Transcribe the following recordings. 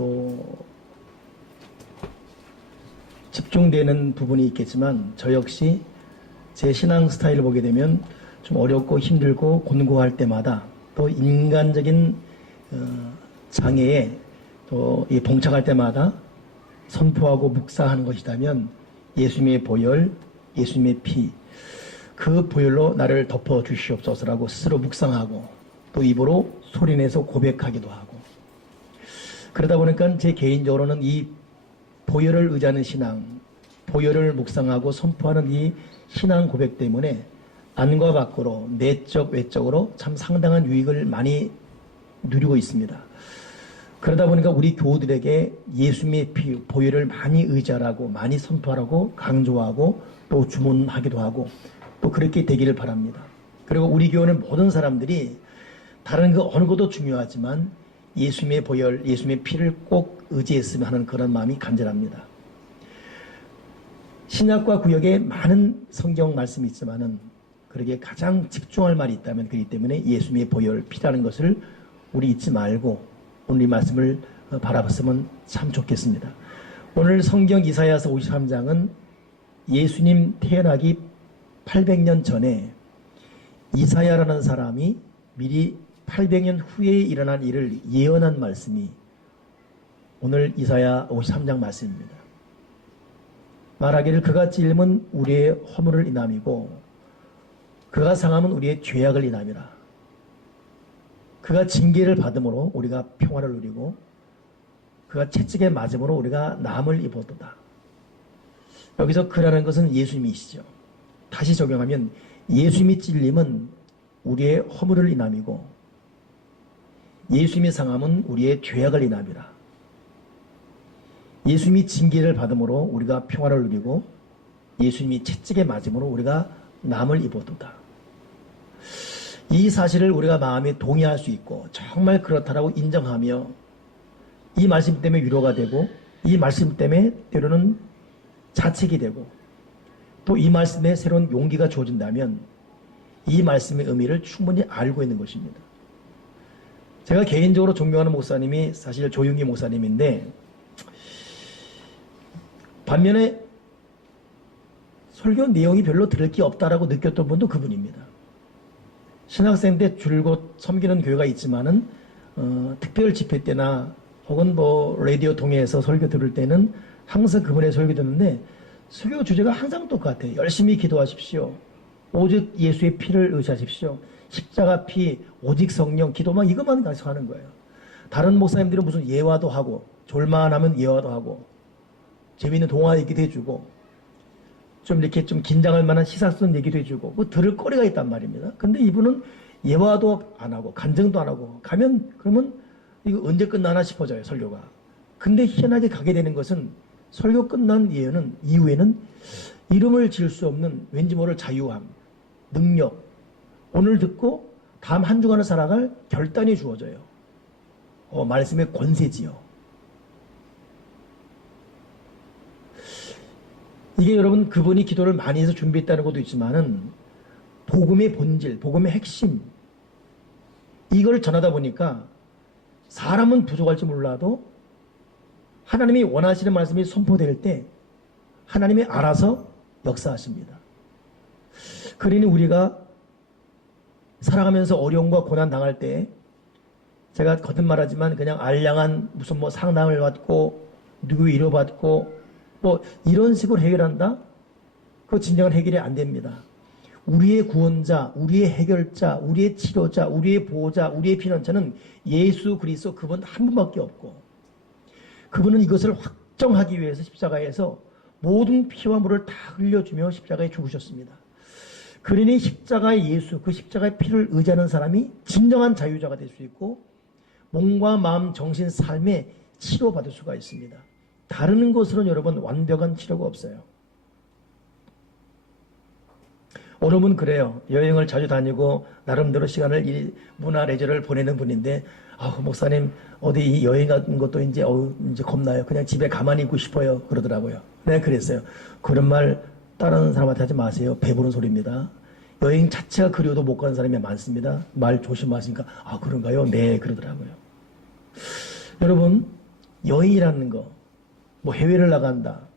또 집중되는 부분이 있겠지만 저 역시 제 신앙 스타일을 보게 되면 좀 어렵고 힘들고 곤고할 때마다 또 인간적인 장애에 또 봉착할 때마다 선포하고 묵상하는 것이라면 예수님의 보혈, 예수님의 피, 그 보혈로 나를 덮어 주시옵소서라고 스스로 묵상하고 또 입으로 소리내서 고백하기도 하고, 그러다 보니까 제 개인적으로는 이 보혈을 의지하는 신앙, 보혈을 묵상하고 선포하는 이 신앙 고백 때문에 안과 밖으로 내적 외적으로 참 상당한 유익을 많이 누리고 있습니다. 그러다 보니까 우리 교우들에게 예수님의 피, 보혈을 많이 의지하라고 많이 선포하라고 강조하고 또 주문하기도 하고 또 그렇게 되기를 바랍니다. 그리고 우리 교회는 모든 사람들이 다른 그 어느 것도 중요하지만 예수님의 보혈, 예수님의 피를 꼭 의지했으면 하는 그런 마음이 간절합니다. 신약과 구약에 많은 성경 말씀이 있지만은 그러기에 가장 집중할 말이 있다면 그렇기 때문에 예수님의 보혈, 피라는 것을 우리 잊지 말고 오늘 이 말씀을 바라봤으면 참 좋겠습니다. 오늘 성경 이사야서 53장은 예수님 태어나기 800년 전에 이사야라는 사람이 미리 800년 후에 일어난 일을 예언한 말씀이 오늘 이사야 53장 말씀입니다. 말하기를 그가 찔림은 우리의 허물을 인함이고 그가 상함은 우리의 죄악을 인함이라. 그가 징계를 받음으로 우리가 평화를 누리고 그가 채찍에 맞음으로 우리가 남을 입었도다. 여기서 그라는 것은 예수님이시죠. 다시 적용하면 예수님이 찔림은 우리의 허물을 인함이고 예수님이 상함은 우리의 죄악을 인함이라. 예수님이 징계를 받음으로 우리가 평화를 누리고 예수님이 채찍에 맞음으로 우리가 남을 입었도다. 이 사실을 우리가 마음에 동의할 수 있고 정말 그렇다라고 인정하며 이 말씀 때문에 위로가 되고 이 말씀 때문에 때로는 자책이 되고 또 이 말씀에 새로운 용기가 주어진다면 이 말씀의 의미를 충분히 알고 있는 것입니다. 제가 개인적으로 존경하는 목사님이 사실 조용기 목사님인데 반면에 설교 내용이 별로 들을 게 없다라고 느꼈던 분도 그분입니다. 신학생 때 줄곧 섬기는 교회가 있지만은 특별 집회 때나 혹은 라디오 통해서 설교 들을 때는 항상 그분의 설교 듣는데 설교 주제가 항상 똑같아요. 열심히 기도하십시오. 오직 예수의 피를 의지하십시오. 십자가 피, 오직 성령, 기도만 이것만 계속 하는 거예요. 다른 목사님들은 무슨 예화도 하고 졸만하면 예화도 하고 재미있는 동화 얘기도 해주고 좀 이렇게 좀 긴장할 만한 시사스러운 얘기도 해주고 뭐 들을 거리가 있단 말입니다. 근데 이분은 예화도 안 하고 간증도 안 하고 가면 그러면 이거 언제 끝나나 싶어져요, 설교가. 근데 희한하게 가게 되는 것은 설교 끝난 이후에는 이름을 지을 수 없는 왠지 모를 자유함, 능력, 오늘 듣고 다음 한 주간을 살아갈 결단이 주어져요. 말씀의 권세지요. 이게 여러분 그분이 기도를 많이 해서 준비했다는 것도 있지만은 복음의 본질, 복음의 핵심 이걸 전하다 보니까 사람은 부족할지 몰라도 하나님이 원하시는 말씀이 선포될 때 하나님이 알아서 역사하십니다. 그러니 우리가 살아가면서 어려움과 고난 당할 때 제가 거듭말하지만 그냥 알량한 무슨 상담을 받고 누구 위로받고 이런 식으로 해결한다? 그거 진정한 해결이 안 됩니다. 우리의 구원자, 우리의 해결자, 우리의 치료자, 우리의 보호자, 우리의 피난처는 예수 그리스도 그분 한 분밖에 없고 그분은 이것을 확정하기 위해서 십자가에서 모든 피와 물을 다 흘려주며 십자가에 죽으셨습니다. 그러니 십자가의 예수, 그 십자가의 피를 의지하는 사람이 진정한 자유자가 될 수 있고 몸과 마음, 정신, 삶에 치료받을 수가 있습니다. 다른 것으로는 여러분 완벽한 치료가 없어요. 어느 분 그래요. 여행을 자주 다니고 나름대로 시간을 이 문화 레저를 보내는 분인데 목사님 어디 여행 같은 것도 이제 겁나요. 그냥 집에 가만히 있고 싶어요. 그러더라고요. 네, 그랬어요. 그런 말 다른 사람한테 하지 마세요. 배부른 소리입니다. 여행 자체가 그리워도 못 가는 사람이 많습니다. 말 조심하시니까 그런가요? 네, 그러더라고요. 여러분 여행이라는 거, 뭐 해외를 나간다,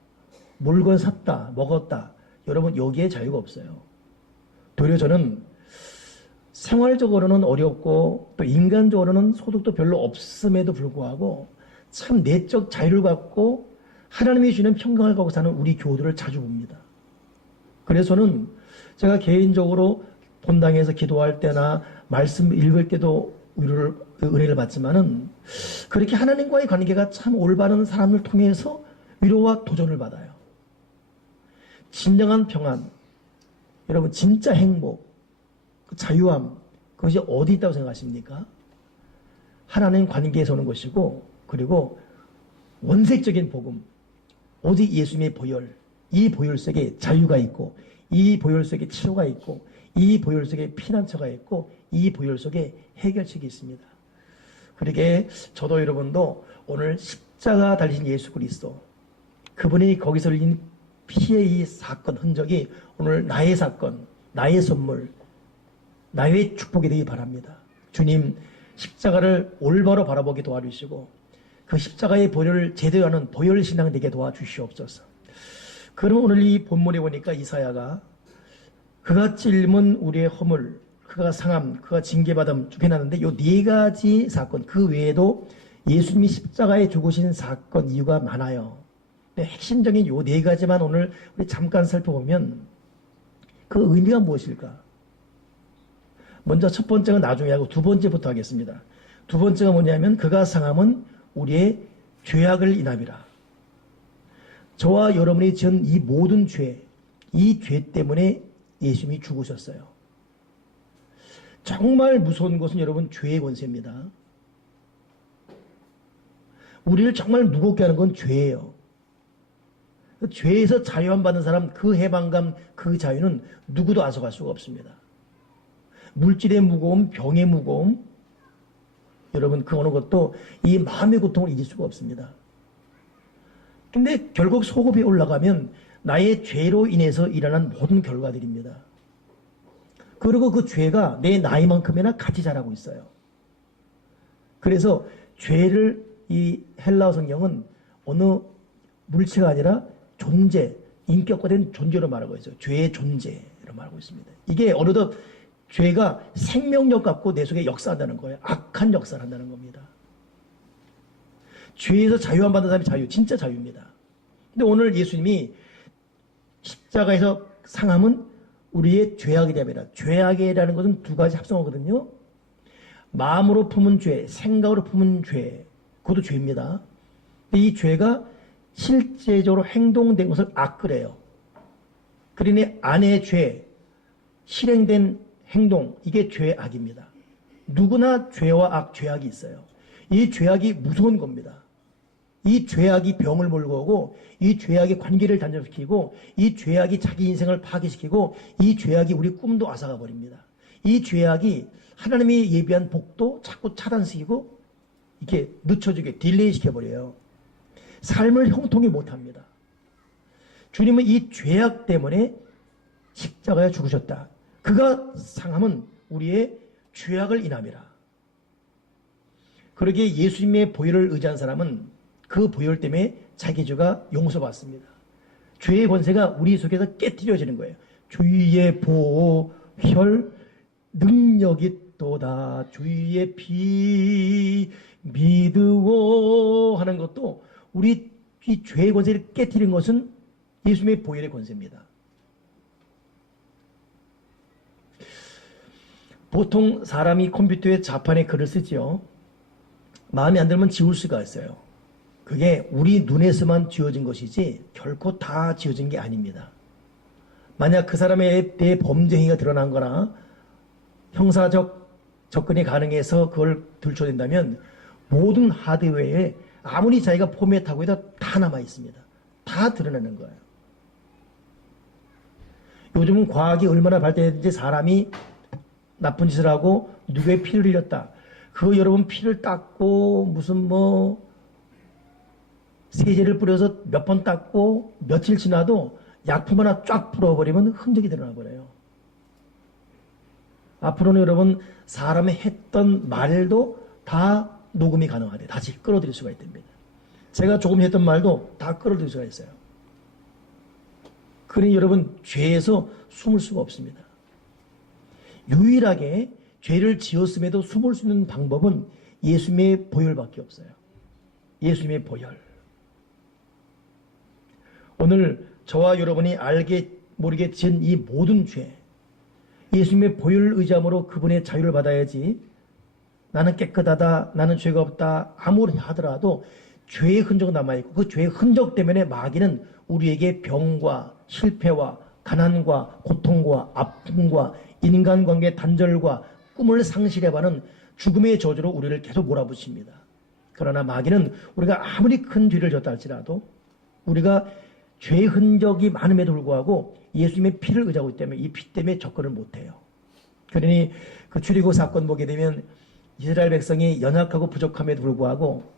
물건 샀다, 먹었다. 여러분 여기에 자유가 없어요. 도리어 저는 생활적으로는 어렵고 또 인간적으로는 소득도 별로 없음에도 불구하고 참 내적 자유를 갖고 하나님이 주는 평강을 갖고 사는 우리 교우들을 자주 봅니다. 그래서 저는 제가 개인적으로 본당에서 기도할 때나 말씀 읽을 때도 은혜를 받지만은 그렇게 하나님과의 관계가 참 올바른 사람을 통해서 위로와 도전을 받아요. 진정한 평안, 여러분 진짜 행복, 그 자유함, 그것이 어디 있다고 생각하십니까? 하나님 관계에서 오는 것이고, 그리고 원색적인 복음, 오직 예수님의 보혈, 이 보혈 속에 자유가 있고, 이 보혈 속에 치료가 있고, 이 보혈 속에 피난처가 있고, 이 보혈 속에 해결책이 있습니다. 그러게 저도 여러분도 오늘 십자가 달리신 예수 그리스도, 그분이 거기서 흘린 피의 이 사건 흔적이 오늘 나의 사건, 나의 선물, 나의 축복이 되기 바랍니다. 주님 십자가를 올바로 바라보게 도와주시고 그 십자가의 보혈을 제대로 하는 보혈신앙 되게 도와주시옵소서. 그럼 오늘 이 본문에 보니까 이사야가 그가 찔문 우리의 허물, 그가 상함, 그가 징계받음 쭉 해놨는데 이 네 가지 사건, 그 외에도 예수님이 십자가에 죽으신 사건 이유가 많아요. 근데 핵심적인 이 네 가지만 오늘 우리 잠깐 살펴보면 그 의미가 무엇일까? 먼저 첫 번째가 나중에 하고 두 번째부터 하겠습니다. 두 번째가 뭐냐면 그가 상함은 우리의 죄악을 인함이라. 저와 여러분이 지은 이 모든 죄, 이 죄 때문에 예수님이 죽으셨어요. 정말 무서운 것은 여러분 죄의 권세입니다. 우리를 정말 무겁게 하는 건 죄예요. 죄에서 자유함 받는 사람, 그 해방감, 그 자유는 누구도 앗아갈 수가 없습니다. 물질의 무거움, 병의 무거움, 여러분 그 어느 것도 이 마음의 고통을 이길 수가 없습니다. 근데 결국 소급이 올라가면 나의 죄로 인해서 일어난 모든 결과들입니다. 그리고 그 죄가 내 나이만큼이나 같이 자라고 있어요. 그래서 죄를 이 헬라어 성경은 어느 물체가 아니라 존재, 인격화된 존재로 말하고 있어요. 죄의 존재로 말하고 있습니다. 이게 어느덧 죄가 생명력 갖고 내 속에 역사한다는 거예요. 악한 역사를 한다는 겁니다. 죄에서 자유함 받는 사람이 자유, 진짜 자유입니다. 근데 오늘 예수님이 십자가에서 상함은 우리의 죄악이 됩니다. 죄악이라는 것은 두 가지 합성어거든요. 마음으로 품은 죄, 생각으로 품은 죄, 그것도 죄입니다. 이 죄가 실제적으로 행동된 것을 악그래요. 그러니 안의 죄, 실행된 행동, 이게 죄악입니다. 누구나 죄와 악, 죄악이 있어요. 이 죄악이 무서운 겁니다. 이 죄악이 병을 몰고 오고, 이 죄악이 관계를 단절시키고, 이 죄악이 자기 인생을 파괴시키고, 이 죄악이 우리 꿈도 앗아가 버립니다. 이 죄악이 하나님이 예비한 복도 자꾸 차단시키고 이렇게 늦춰지게 딜레이 시켜버려요. 삶을 형통히 못합니다. 주님은 이 죄악 때문에 십자가에 죽으셨다. 그가 상함은 우리의 죄악을 인함이라. 그러기에 예수님의 보혈을 의지한 사람은 그 보혈 때문에 자기 죄가 용서받습니다. 죄의 권세가 우리 속에서 깨트려지는 거예요. 주의 보혈 능력이 또다 주의 피 믿으오 하는 것도 우리 이 죄의 권세를 깨트리는 것은 예수님의 보혈의 권세입니다. 보통 사람이 컴퓨터에 자판에 글을 쓰지요. 마음에 안 들면 지울 수가 있어요. 그게 우리 눈에서만 지워진 것이지 결코 다 지워진 게 아닙니다. 만약 그 사람에 대해 범죄 행위가 드러난 거나 형사적 접근이 가능해서 그걸 들춰낸다면 모든 하드웨어에 아무리 자기가 포맷하고 해도 다 남아 있습니다. 다 드러내는 거예요. 요즘은 과학이 얼마나 발달했는지 사람이 나쁜 짓을 하고 누구의 피를 흘렸다. 그거 여러분 피를 닦고 무슨 뭐 세제를 뿌려서 몇 번 닦고 며칠 지나도 약품 하나 쫙 풀어버리면 흔적이 드러나버려요. 앞으로는 여러분 사람이 했던 말도 다 녹음이 가능하대. 다시 끌어들일 수가 있답니다. 제가 조금 했던 말도 다 끌어들일 수가 있어요. 그러니 여러분, 죄에서 숨을 수가 없습니다. 유일하게 죄를 지었음에도 숨을 수 있는 방법은 예수님의 보혈밖에 없어요. 예수님의 보혈. 오늘 저와 여러분이 알게 모르게 지은 이 모든 죄, 예수님의 보혈을 의지함으로 그분의 자유를 받아야지, 나는 깨끗하다, 나는 죄가 없다 아무리 하더라도 죄의 흔적은 남아있고, 그 죄의 흔적 때문에 마귀는 우리에게 병과 실패와 가난과 고통과 아픔과 인간관계 단절과 꿈을 상실해가는 죽음의 저주로 우리를 계속 몰아붙입니다. 그러나 마귀는 우리가 아무리 큰 죄를 졌다 할지라도 우리가 죄의 흔적이 많음에도 불구하고 예수님의 피를 의지하고 있기 때문에 이 피 때문에 접근을 못해요. 그러니 그 출애굽 사건 보게 되면 이스라엘 백성이 연약하고 부족함에도 불구하고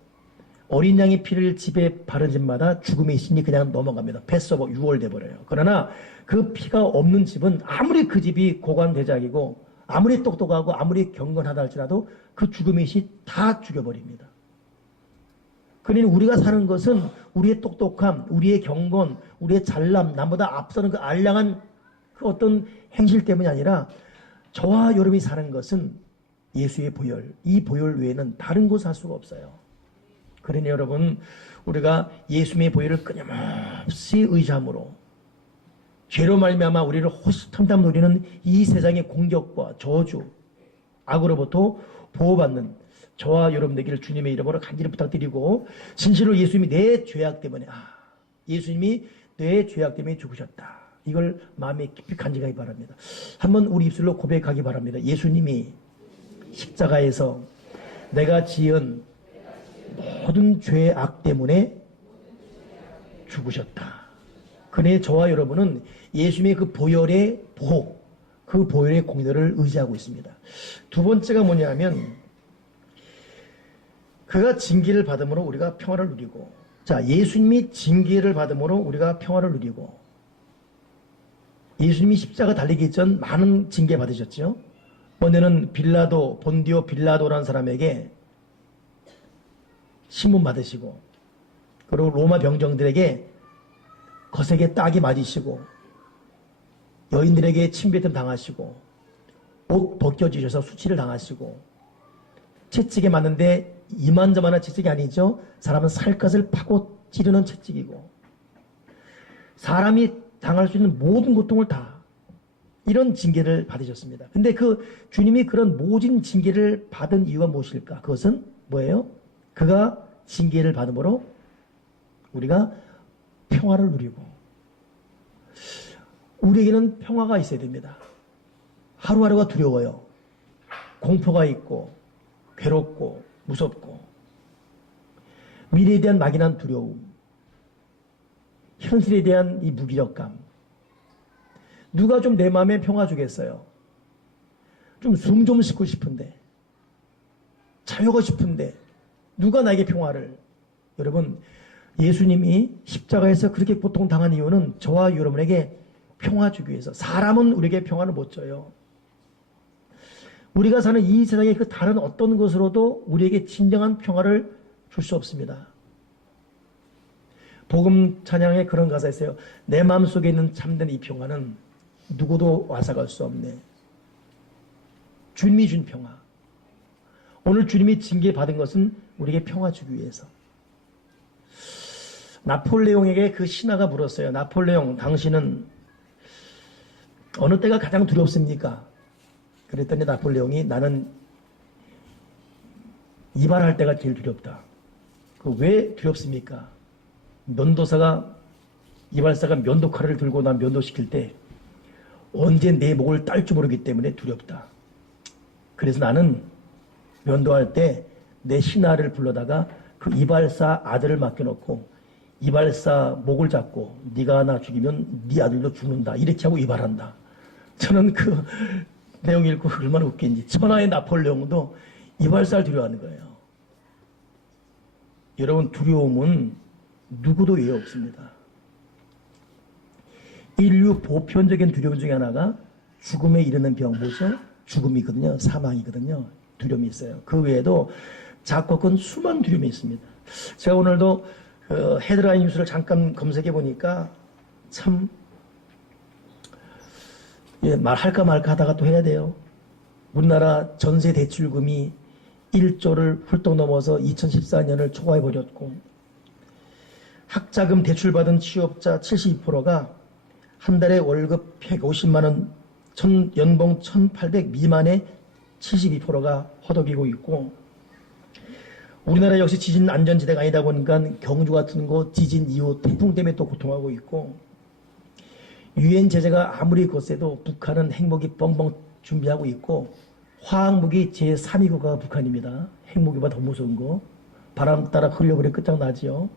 어린 양의 피를 집에 바른 집마다 죽음의 신이 그냥 넘어갑니다. 패스오버 6월 돼버려요. 그러나 그 피가 없는 집은 아무리 그 집이 고관대작이고 아무리 똑똑하고 아무리 경건하다 할지라도 그 죽음의 신 다 죽여버립니다. 그러니 우리가 사는 것은 우리의 똑똑함, 우리의 경건, 우리의 잘남, 남보다 앞서는 그 알량한 그 어떤 행실 때문이 아니라 저와 여러분이 사는 것은 예수의 보혈, 이 보혈 외에는 다른 곳 살 수가 없어요. 그러니 여러분, 우리가 예수님의 보혈을 끊임없이 의지함으로 죄로 말미암아 우리를 호시탐탐 노리는 이 세상의 공격과 저주, 악으로부터 보호받는 저와 여러분 되기를 주님의 이름으로 간절히 부탁드리고, 진실로 예수님이 내 죄악 때문에, 예수님이 내 죄악 때문에 죽으셨다, 이걸 마음에 깊이 간직하기 바랍니다. 한번 우리 입술로 고백하기 바랍니다. 예수님이 십자가에서 내가 지은 모든 죄의 악 때문에 죽으셨다. 그러니 저와 여러분은 예수님의 그 보혈의 보호, 그 보혈의 공로를 의지하고 있습니다. 두 번째가 뭐냐면, 그가 징계를 받음으로 우리가 평화를 누리고, 자, 예수님이 징계를 받음으로 우리가 평화를 누리고, 예수님이 십자가 달리기 전 많은 징계 받으셨죠. 먼저는 빌라도, 본디오 빌라도라는 사람에게 신문 받으시고, 그리고 로마 병정들에게 거세게 딱이 맞으시고, 여인들에게 침뱉음 당하시고, 옷 벗겨주셔서 수치를 당하시고, 채찍에 맞는데 이만저만한 채찍이 아니죠. 사람은 살갗을 파고 찌르는 채찍이고, 사람이 당할 수 있는 모든 고통을 다, 이런 징계를 받으셨습니다. 근데 그 주님이 그런 모진 징계를 받은 이유가 무엇일까? 그것은 뭐예요? 그가 징계를 받음으로 우리가 평화를 누리고, 우리에게는 평화가 있어야 됩니다. 하루하루가 두려워요. 공포가 있고 괴롭고 무섭고, 미래에 대한 막연한 두려움, 현실에 대한 이 무기력감. 누가 좀 내 마음에 평화 주겠어요? 좀 숨 좀 쉬고 싶은데, 자유하고 싶은데 누가 나에게 평화를? 여러분, 예수님이 십자가에서 그렇게 고통당한 이유는 저와 여러분에게 평화 주기 위해서. 사람은 우리에게 평화를 못 줘요. 우리가 사는 이 세상의 그 다른 어떤 것으로도 우리에게 진정한 평화를 줄 수 없습니다. 복음 찬양에 그런 가사 있어요. 내 마음속에 있는 참된 이 평화는 누구도 와서갈 수 없네. 주님이 준 평화. 오늘 주님이 징계받은 것은 우리에게 평화 주기 위해서. 나폴레옹에게 그 신하가 물었어요. 나폴레옹, 당신은 어느 때가 가장 두렵습니까? 그랬더니 나폴레옹이, 나는 이발할 때가 제일 두렵다. 왜 두렵습니까? 면도사가, 이발사가 면도칼을 들고 난 면도시킬 때 언제 내 목을 딸 줄 모르기 때문에 두렵다. 그래서 나는 면도할 때 내 신하를 불러다가 그 이발사 아들을 맡겨놓고 이발사 목을 잡고, 네가 나 죽이면 네 아들도 죽는다, 이렇게 하고 이발한다. 저는 그 내용 읽고 얼마나 웃긴지. 천하의 나폴레옹도 이발사를 두려워하는 거예요. 여러분, 두려움은 누구도 예외 없습니다. 인류 보편적인 두려움 중에 하나가 죽음에 이르는 병, 뭐죠? 죽음이거든요. 사망이거든요. 두려움이 있어요. 그 외에도 작고 큰 수많은 두려움이 있습니다. 제가 오늘도 헤드라인 뉴스를 잠깐 검색해 보니까 참 말할까 말까 하다가 또 해야 돼요. 우리나라 전세 대출금이 1조를 훌쩍 넘어서 2014년을 초과해 버렸고, 학자금 대출받은 취업자 72%가 한 달에 월급 150만 원, 연봉 1,800 미만의 72%가 허덕이고 있고, 우리나라 역시 지진 안전지대가 아니다 보니까 경주 같은 곳 지진 이후 태풍 때문에 또 고통하고 있고, 유엔 제재가 아무리 거세도 북한은 핵무기 뻥뻥 준비하고 있고, 화학무기 제3위 국가가 북한입니다. 핵무기보다 더 무서운 거. 바람 따라 흘려버려 끝장나지요.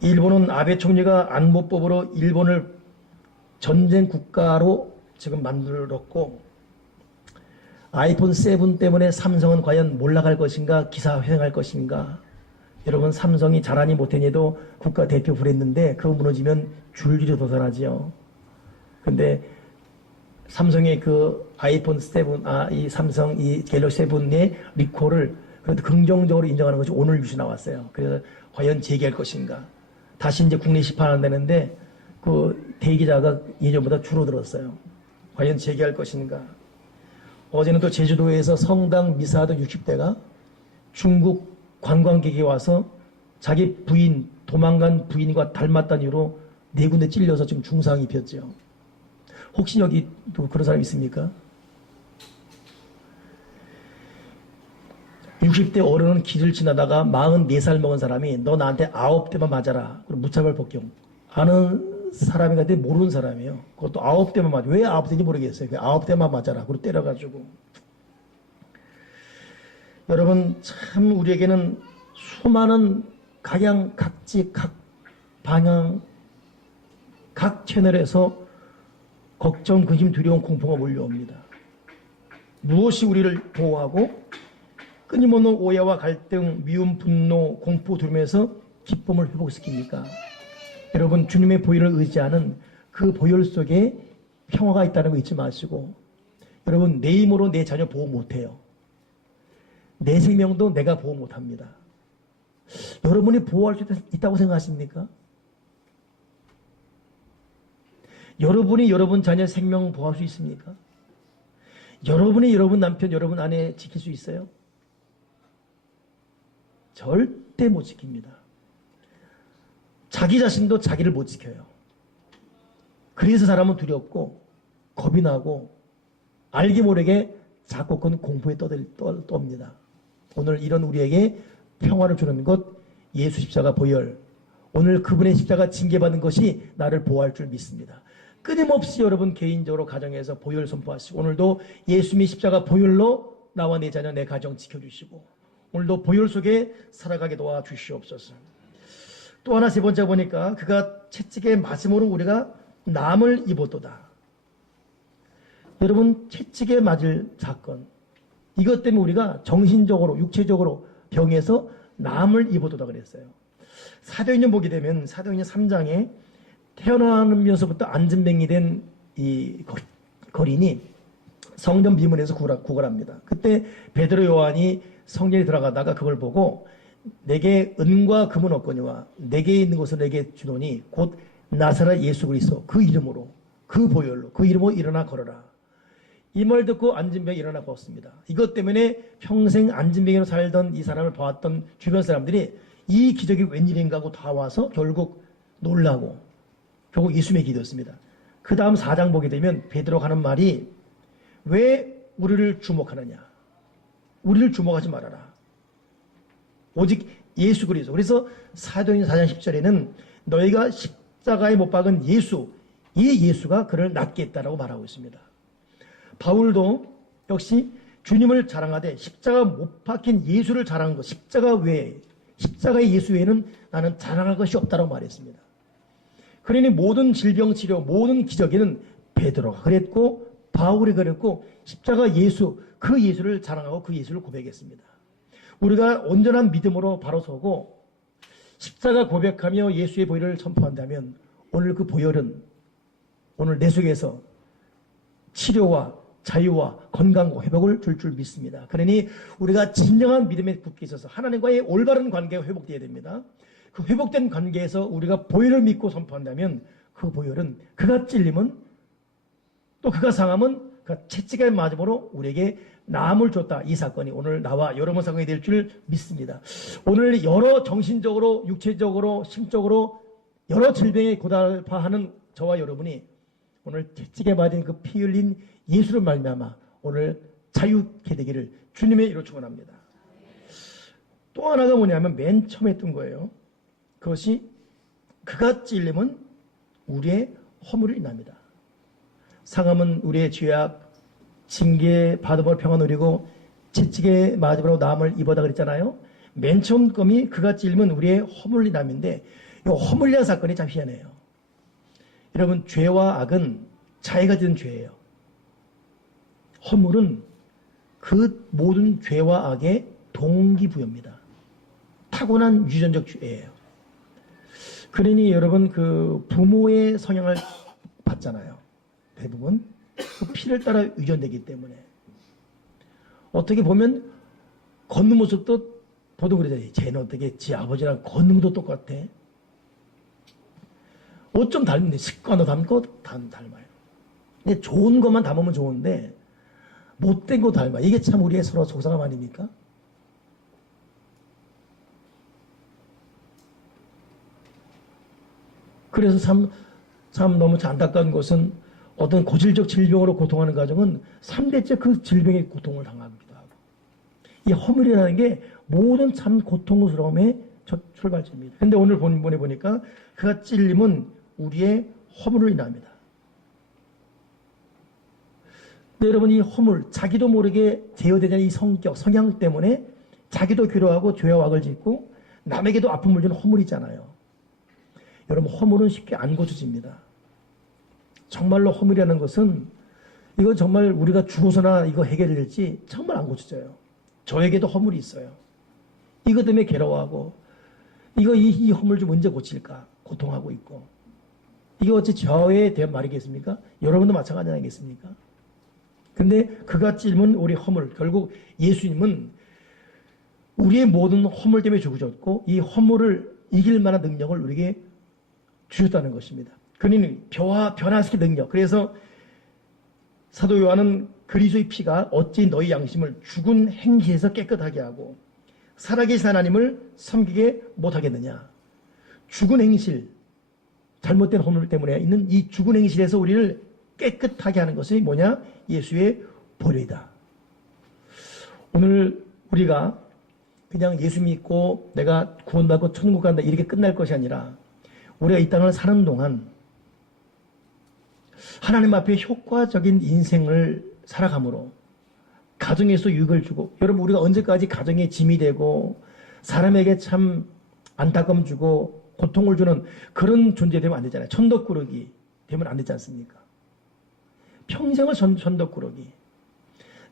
일본은 아베 총리가 안보법으로 일본을 전쟁 국가로 지금 만들었고, 아이폰 7 때문에 삼성은 과연 몰락할 것인가, 기사회생할 것인가. 여러분, 삼성이 자라니 못해니도 국가 대표 브랜드인데 그거 무너지면 줄줄이 도산하지요. 근데 삼성의 그 아이폰 7, 이 삼성 이 갤럭시 7의 리콜을 그래도 긍정적으로 인정하는 것이 오늘 뉴스 나왔어요. 그래서 과연 재개할 것인가. 다시 이제 국내 시판한다는데 그 대기자가 예전보다 줄어들었어요. 과연 재개할 것인가. 어제는 또 제주도에서 성당 미사하던 60대가 중국 관광객이 와서 자기 부인, 도망간 부인과 닮았다는 이유로 4군데 찔려서 지금 중상을 입혔죠. 혹시 여기 또 그런 사람 있습니까? 60대 어른은 길을 지나다가 44살 먹은 사람이 너 나한테 9대만 맞아라. 그리고 무차별 폭격. 아는 사람이 같은데 모르는 사람이에요. 그것도 9대만 맞아. 왜 9대인지 모르겠어요. 9대만 맞아라. 그리고 때려가지고. 여러분, 참 우리에게는 수많은 각양, 각지, 각 방향, 각 채널에서 걱정, 근심, 두려움, 공포가 몰려옵니다. 무엇이 우리를 보호하고 끊임없는 오해와 갈등, 미움, 분노, 공포, 두려움에서 기쁨을 회복시킵니까? 여러분, 주님의 보혈을 의지하는 그 보혈 속에 평화가 있다는 거 잊지 마시고, 여러분, 내 힘으로 내 자녀 보호 못해요. 내 생명도 내가 보호 못합니다. 여러분이 보호할 수 있다고 생각하십니까? 여러분이 여러분 자녀 생명 보호할 수 있습니까? 여러분이 여러분 남편, 여러분 아내 지킬 수 있어요? 절대 못 지킵니다. 자기 자신도 자기를 못 지켜요. 그래서 사람은 두렵고 겁이 나고 알게 모르게 자꾸 그건 공포에 떠옵니다. 오늘 이런 우리에게 평화를 주는 것, 예수 십자가 보혈. 오늘 그분의 십자가 징계받는 것이 나를 보호할 줄 믿습니다. 끊임없이 여러분 개인적으로 가정에서 보혈 선포하시고, 오늘도 예수님의 십자가 보혈로 나와 내 자녀, 내 가정 지켜주시고, 오늘도 보혈 속에 살아가게 도와주시옵소서. 또 하나 세 번째 보니까 그가 채찍에 맞음으로 우리가 남을 입었도다. 여러분, 채찍에 맞을 사건, 이것 때문에 우리가 정신적으로 육체적으로 병에서 남을 입어도다 그랬어요. 사도행전 보게 되면 사도행전 3장에 태어나면서부터 안진뱅이 된 이 거린이 성전 비문에서 구걸합니다. 그때 베드로 요한이 성전에 들어가다가 그걸 보고 내게 은과 금은 없거니와 내게 있는 것을 내게 주노니 곧 나사렛 예수 그리스도 그 이름으로 그 보혈로 그 이름으로 일어나 걸어라. 이 말 듣고 안진뱅이 일어나 걷습니다. 이것 때문에 평생 안진뱅이로 살던 이 사람을 봐왔던 주변 사람들이 이 기적이 웬일인가 하고 다 와서 결국 놀라고 결국 예수님의 기도였습니다. 그 다음 4장 보게 되면 베드로가 하는 말이 왜 우리를 주목하느냐. 우리를 주목하지 말아라. 오직 예수 그리스도. 그래서 사도행전 4장 10절에는 너희가 십자가에 못 박은 예수, 이 예수가 그를 낫게 했다라고 말하고 있습니다. 바울도 역시 주님을 자랑하되 십자가 못 박힌 예수를 자랑한 것, 십자가 외에, 십자가의 예수 외에는 나는 자랑할 것이 없다고 말했습니다. 그러니 모든 질병 치료, 모든 기적에는 베드로가 그랬고 바울이 그랬고 십자가 예수, 그 예수를 자랑하고 그 예수를 고백했습니다. 우리가 온전한 믿음으로 바로 서고 십자가 고백하며 예수의 보혈을 선포한다면 오늘 그 보혈은 오늘 내 속에서 치료와 자유와 건강과 회복을 줄 믿습니다. 그러니 우리가 진정한 믿음에 굳게 있어서 하나님과의 올바른 관계가 회복되어야 됩니다. 그 회복된 관계에서 우리가 보혈을 믿고 선포한다면 그 보혈은 그가 찔림은 또 그가 상함은 그 채찍의 맞음으로 우리에게 나음을 줬다. 이 사건이 오늘 나와 여러분 사건이 될 줄 믿습니다. 오늘 여러 정신적으로 육체적으로 심적으로 여러 질병에 고달파하는 저와 여러분이 오늘 채찍에 맞은 그 피 흘린 예수를 말미암아 오늘 자유케 되기를 주님의 이로 축원합니다. 또 하나가 뭐냐면 맨 처음에 했던 거예요. 그것이 그가 찔림은 우리의 허물을 인합니다. 상함은 우리의 죄악, 징계 받음을 평안 누리고 채찍에 맞음으로 나음을 입어다 그랬잖아요. 맨 처음 검이 그가 찔림은 우리의 허물을 인함인데 이 허물이라는 사건이 참 희한해요. 여러분 죄와 악은 차이가 되는 죄예요. 허물은 그 모든 죄와 악의 동기부여입니다. 타고난 유전적 죄예요. 그러니 여러분 그 부모의 성향을 받잖아요. 대부분 그 피를 따라 유전되기 때문에 어떻게 보면 걷는 모습도 보도 그러잖아요. 쟤는 어떻게 지 아버지랑 걷는 것도 똑같아. 옷 좀 닮는데 습관도 닮고 닮아요. 근데 좋은 것만 담으면 좋은데 못된 거 닮아. 이게 참 우리의 서로 속상함 아닙니까? 그래서 참 너무 안타까운 것은 어떤 고질적 질병으로 고통하는 가정은 3대째 그 질병의 고통을 당하기도 하고 이 허물이라는 게 모든 참 고통스러움의 출발점입니다. 그런데 오늘 본문에 보니까 그가 찔림은 우리의 허물을 인합니다. 근데 여러분 이 허물, 자기도 모르게 제어되는 이 성격, 성향 때문에 자기도 괴로워하고 죄와 악을 짓고 남에게도 아픔을 주는 허물이 있잖아요. 여러분 허물은 쉽게 안 고쳐집니다. 정말로 허물이라는 것은 이건 정말 우리가 죽어서나 이거 해결될지 정말 안 고쳐져요. 저에게도 허물이 있어요. 이것 때문에 괴로워하고 이 허물 좀 언제 고칠까 고통하고 있고 이게 어찌 저에 대한 말이겠습니까? 여러분도 마찬가지 아니겠습니까? 근데 그가 찔문 우리 허물 결국 예수님은 우리의 모든 허물 때문에 죽으셨고 이 허물을 이길 만한 능력을 우리에게 주셨다는 것입니다. 그러니 변화시킬 능력. 그래서 사도 요한은 그리스도의 피가 어찌 너희 양심을 죽은 행실에서 깨끗하게 하고 살아계신 하나님을 섬기게 못하겠느냐. 죽은 행실, 잘못된 허물 때문에 있는 이 죽은 행실에서 우리를 깨끗하게 하는 것이 뭐냐? 예수의 보혈이다. 오늘 우리가 그냥 예수 믿고 내가 구원받고 천국 간다 이렇게 끝날 것이 아니라 우리가 이 땅을 사는 동안 하나님 앞에 효과적인 인생을 살아감으로 가정에서 유익을 주고 여러분 우리가 언제까지 가정에 짐이 되고 사람에게 참 안타까움 주고 고통을 주는 그런 존재 되면 안 되잖아요. 천덕꾸러기 되면 안 되지 않습니까? 평생을 천덕꾸러기.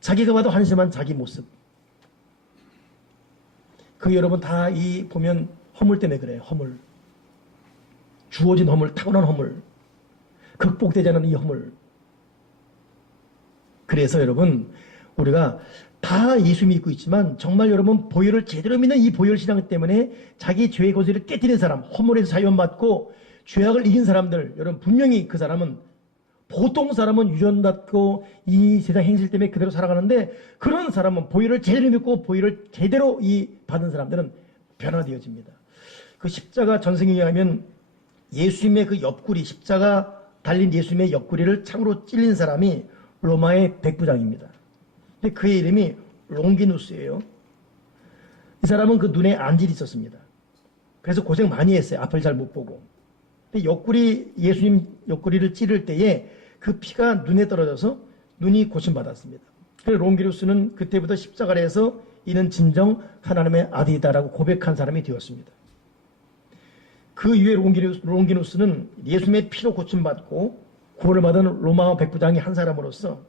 자기가 봐도 한심한 자기 모습. 그 여러분 다 이 보면 허물 때문에 그래요. 허물. 주어진 허물, 타고난 허물. 극복되지 않은 이 허물. 그래서 여러분 우리가 다 예수 믿고 있지만 정말 여러분 보혈을 제대로 믿는 이 보혈 신앙 때문에 자기 죄의 고지를 깨뜨린 사람, 허물에서 자유받고 죄악을 이긴 사람들 여러분 분명히 그 사람은 보통 사람은 유전받고 이 세상 행실 때문에 그대로 살아가는데 그런 사람은 보혈을 제대로 믿고 보혈을 제대로 받은 사람들은 변화되어집니다. 그 십자가 전승에 의하면 예수님의 그 옆구리 십자가 달린 예수님의 옆구리를 창으로 찔린 사람이 로마의 백부장입니다. 근데 그의 이름이 롱기누스예요. 이 사람은 그 눈에 안질이 있었습니다. 그래서 고생 많이 했어요. 앞을 잘 못 보고. 근데 예수님 옆구리를 찌를 때에 그 피가 눈에 떨어져서 눈이 고침받았습니다. 그래서 롱기누스는 그때부터 십자가를 해서 이는 진정 하나님의 아들이다라고 고백한 사람이 되었습니다. 그 이후에 롱기누스는 예수님의 피로 고침받고 구원을 받은 로마 백부장이 한 사람으로서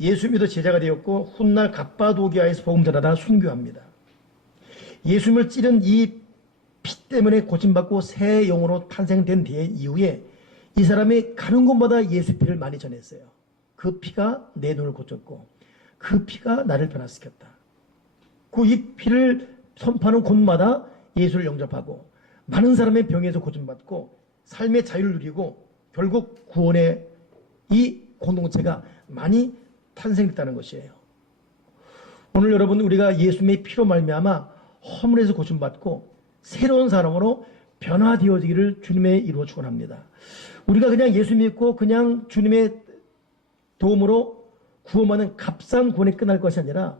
예수 믿어 제자가 되었고 훗날 갑바도기아에서 복음 전하다 순교합니다. 예수님을 찌른 이 피 때문에 고침받고 새 영으로 탄생된 이후에 이 사람이 가는 곳마다 예수 피를 많이 전했어요. 그 피가 내 눈을 고쳤고 그 피가 나를 변화시켰다. 그 이 피를 선포하는 곳마다 예수를 영접하고 많은 사람의 병에서 고침받고 삶의 자유를 누리고 결국 구원의 이 공동체가 많이 탄생했다는 것이에요. 오늘 여러분, 우리가 예수님의 피로 말미암아 허물에서 고침받고 새로운 사람으로 변화되어지기를 주님의 이루어 축원합니다. 우리가 그냥 예수 믿고 그냥 주님의 도움으로 구원받는 값싼 구원에 끝날 것이 아니라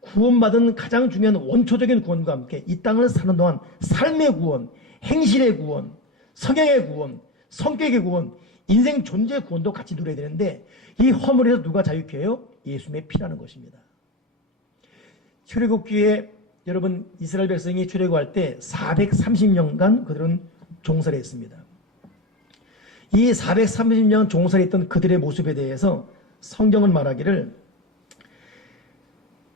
구원받은 가장 중요한 원초적인 구원과 함께 이 땅을 사는 동안 삶의 구원, 행실의 구원, 성향의 구원, 성격의 구원, 인생 존재의 구원도 같이 누려야 되는데 이 허물에서 누가 자유케 해요? 예수님의 피라는 것입니다. 출애굽기에 여러분, 이스라엘 백성이 출애굽할 때 430년간 그들은 종살이 했습니다. 이 430년 종살이했던 그들의 모습에 대해서 성경은 말하기를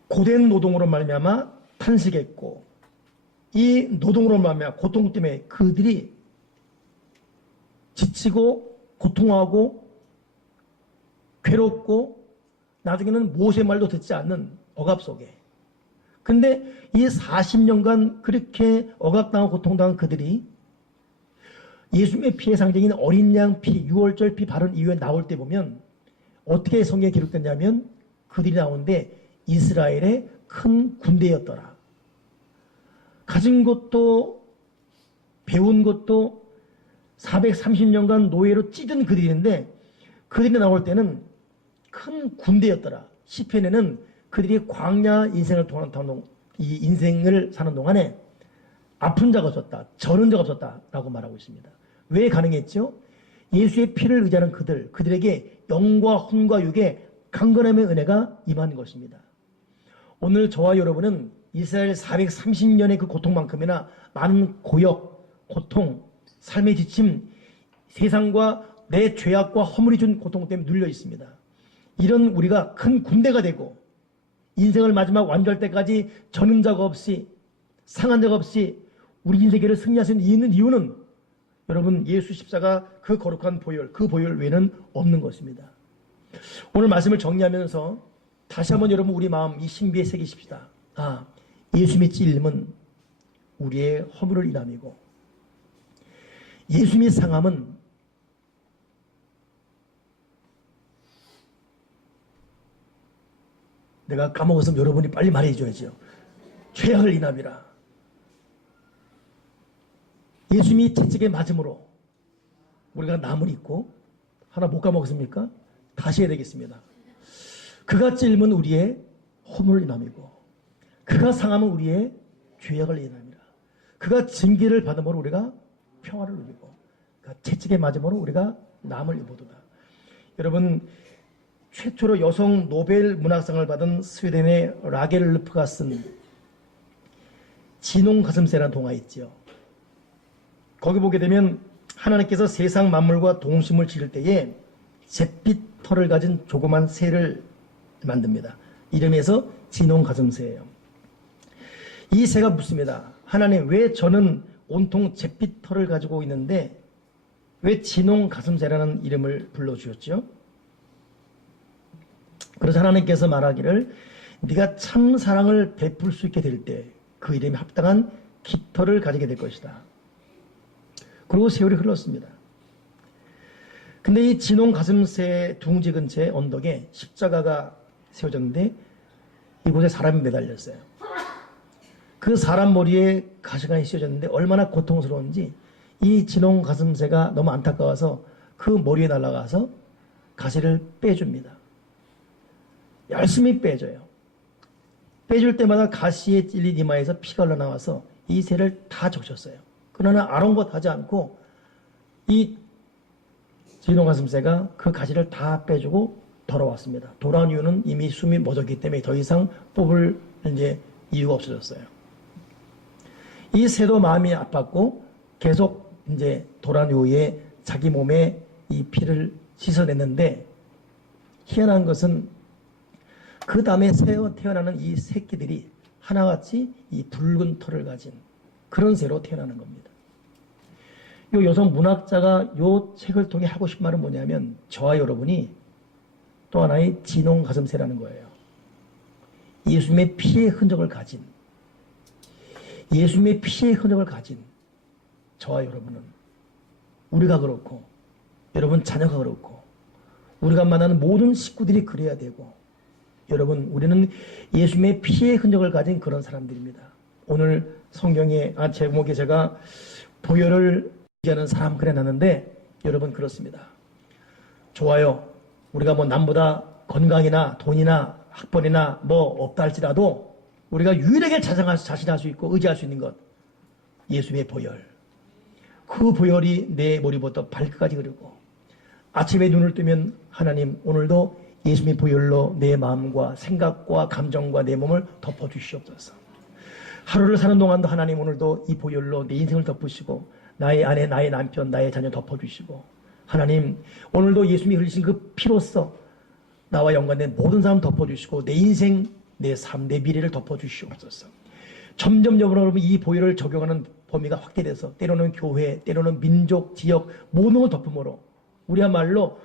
고된 노동으로 말미암아 탄식했고 이 노동으로 말미암아 고통 때문에 그들이 지치고 고통하고 괴롭고 나중에는 모세의 말도 듣지 않는 억압 속에, 근데 이 40년간 그렇게 억압당하고 고통당한 그들이 예수님의 피의 상징인 어린 양 피, 유월절 피 바른 이후에 나올 때 보면 어떻게 성경에 기록됐냐면 그들이 나오는데 이스라엘의 큰 군대였더라. 가진 것도 배운 것도 430년간 노예로 찌든 그들인데 그들이 나올 때는 큰 군대였더라. 시편에는 그들이 광야 인생을 이 인생을 사는 동안에 아픈 자가 없었다, 저는 자가 없었다라고 말하고 있습니다. 왜 가능했죠? 예수의 피를 의지하는 그들에게 영과 혼과 육의 강건함의 은혜가 임한 것입니다. 오늘 저와 여러분은 이스라엘 430년의 그 고통만큼이나 많은 고역, 고통, 삶의 지침, 세상과 내 죄악과 허물이 준 고통 때문에 눌려 있습니다. 이런 우리가 큰 군대가 되고 인생을 마지막 완주할 때까지 저는 자가 없이 상한 자가 없이 우리 인생을 승리할 수 있는 이유는 여러분, 예수 십자가 그 거룩한 보혈, 그 보혈 외에는 없는 것입니다. 오늘 말씀을 정리하면서 다시 한번 여러분 우리 마음 이 신비에 새기십시다. 아, 예수님의 찔림은 우리의 허물을 인함이고 예수님의 상함은 내가 까먹었으면 여러분이 빨리 말해줘야죠. 죄악을 인함이라. 예수님이 채찍에 맞음으로 우리가 남을 입고 하나 못 까먹었습니까? 다시 해야 되겠습니다. 그가 찔면 우리의 허물을 인함이고 그가 상하면 우리의 죄악을 인함이라. 그가 징계를 받음으로 우리가 평화를 누리고 그가 채찍에 맞음으로 우리가 남을 입어도다. 여러분, 최초로 여성 노벨 문학상을 받은 스웨덴의 라겔르프가 쓴 진홍 가슴새라는 동화 있죠. 거기 보게 되면 하나님께서 세상 만물과 동심을 지을 때에 잿빛 털을 가진 조그만 새를 만듭니다. 이름에서 진홍 가슴새예요. 이 새가 묻습니다. 하나님, 왜 저는 온통 잿빛 털을 가지고 있는데 왜 진홍 가슴새라는 이름을 불러주셨죠? 그래서 하나님께서 말하기를 네가 참 사랑을 베풀 수 있게 될 때 그 이름에 합당한 깃털을 가지게 될 것이다. 그리고 세월이 흘렀습니다. 근데 이 진홍 가슴새 둥지 근처의 언덕에 십자가가 세워졌는데 이곳에 사람이 매달렸어요. 그 사람 머리에 가시관이 씌워졌는데 얼마나 고통스러운지 이 진홍 가슴새가 너무 안타까워서 그 머리에 날아가서 가시를 빼줍니다. 열심히 빼줘요. 빼줄 때마다 가시에 찔린 이마에서 피가 흘러나와서 이 새를 다 적셨어요. 그러나 아랑곳하지 않고 이 진홍 가슴새가 그 가시를 다 빼주고 돌아왔습니다. 돌아온 이유는 이미 숨이 멎었기 때문에 더 이상 뽑을 이유가 없어졌어요. 이 새도 마음이 아팠고 계속 돌아온 이후에 자기 몸에 이 피를 씻어냈는데 희한한 것은 그 다음에 태어나는 이 새끼들이 하나같이 이 붉은 털을 가진 그런 새로 태어나는 겁니다. 이 여성 문학자가 이 책을 통해 하고 싶은 말은 뭐냐면 저와 여러분이 또 하나의 진홍 가슴새라는 거예요. 예수님의 피의 흔적을 가진 예수님의 피의 흔적을 가진 저와 여러분은, 우리가 그렇고 여러분 자녀가 그렇고 우리가 만나는 모든 식구들이 그래야 되고, 여러분 우리는 예수님의 피의 흔적을 가진 그런 사람들입니다. 오늘 성경의 제목에 제가 보혈을 얘기하는 사람 그래 놨는데, 여러분 그렇습니다. 좋아요. 우리가 뭐 남보다 건강이나 돈이나 학벌이나 뭐 없다 할지라도 우리가 유일하게 자신할 수 있고 의지할 수 있는 것, 예수님의 보혈. 그 보혈이 내 머리부터 발끝까지 흐르고, 아침에 눈을 뜨면 하나님 오늘도 예수님의 보혈로 내 마음과 생각과 감정과 내 몸을 덮어주시옵소서. 하루를 사는 동안도 하나님 오늘도 이 보혈로 내 인생을 덮으시고 나의 아내, 나의 남편, 나의 자녀 덮어주시고, 하나님 오늘도 예수님이 흘리신 그 피로써 나와 연관된 모든 사람 덮어주시고 내 인생, 내 삶, 내 미래를 덮어주시옵소서. 점점 여러분 이 보혈을 적용하는 범위가 확대돼서 때로는 교회, 때로는 민족, 지역 모든 걸 덮음으로 우리야말로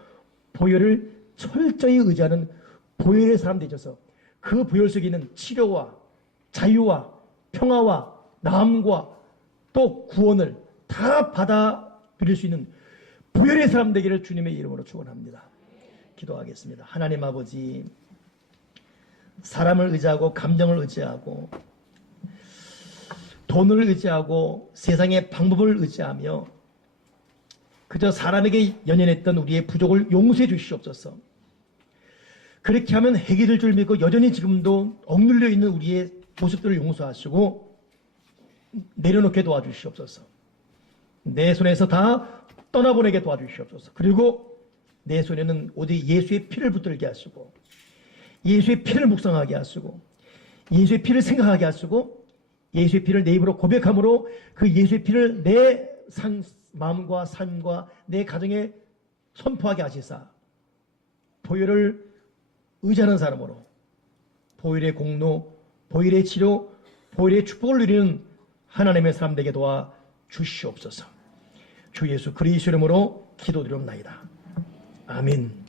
보혈을 철저히 의지하는 보혈의 사람 되셔서 그 보혈 속에 있는 치료와 자유와 평화와 나음과 또 구원을 다 받아 누릴 수 있는 보혈의 사람 되기를 주님의 이름으로 축원합니다. 기도하겠습니다. 하나님 아버지, 사람을 의지하고 감정을 의지하고 돈을 의지하고 세상의 방법을 의지하며 그저 사람에게 연연했던 우리의 부족을 용서해 주시옵소서. 그렇게 하면 해결될 줄 믿고 여전히 지금도 억눌려 있는 우리의 모습들을 용서하시고 내려놓게 도와주시옵소서. 내 손에서 다 떠나보내게 도와주시옵소서. 그리고 내 손에는 오직 예수의 피를 붙들게 하시고 예수의 피를 묵상하게 하시고 예수의 피를 생각하게 하시고 예수의 피를 내 입으로 고백함으로 그 예수의 피를 내 마음과 삶과 내 가정에 선포하게 하시사 보혈을 의지하는 사람으로 보혈의 공로, 보혈의 치료, 보혈의 축복을 누리는 하나님의 사람 되게 도와 주시옵소서. 주 예수 그리스도 이름으로 기도드리옵나이다. 아멘.